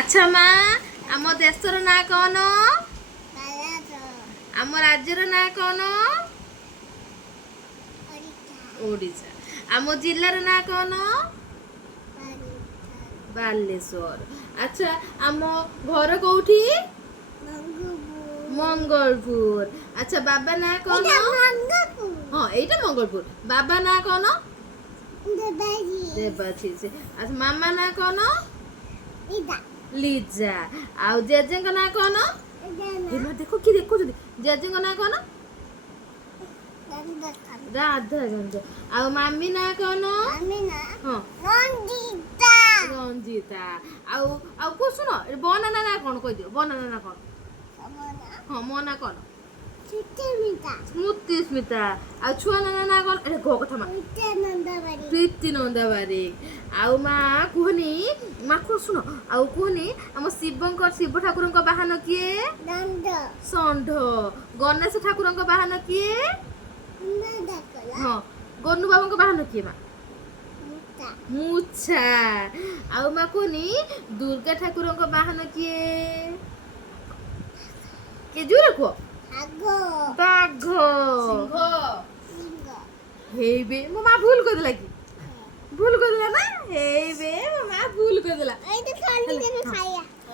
अच्छा माँ आम देशर ना कौन आम राज्यर ना कौन ओडिशा आम जिल्लार ना कौन बालेश्वर अच्छा आम घर कौठी मंगलपुर अच्छा बाबा ना कौन हाँ एटा मंगलपुर बाबा ना कौन देवाशीष अच्छा मामा ना कौन लीजा आउ जेजे ना कौन देखो कि देखो जेजे ना कौन राधा गंज आउ मामी ना कौन हाँ रंजीता आउ आउ को सुनो बनाना ना कौन कह दियो बनाना ना कौन हाँ मो ना कौन स्मृति स्मिता आउ छुआ ना कौन अरे गो कथा मा प्रीति नंदा बारिक आउ माँ कुहनी माँ को सुनो आउ कुहनी हम शिव ठाकुर बाहन किए षंढ गणेश ठाकुर बाहन किए हाँ गनु बाबा बाहन किए माँ मुछा आउ माँ कुहनी दुर्गा ठाकुर बाहन किए के जो रखो बाघ हेबे मो माँ भूल कर दिला कि भूल कर दिला ना हेबे मो माँ भूल कर दिला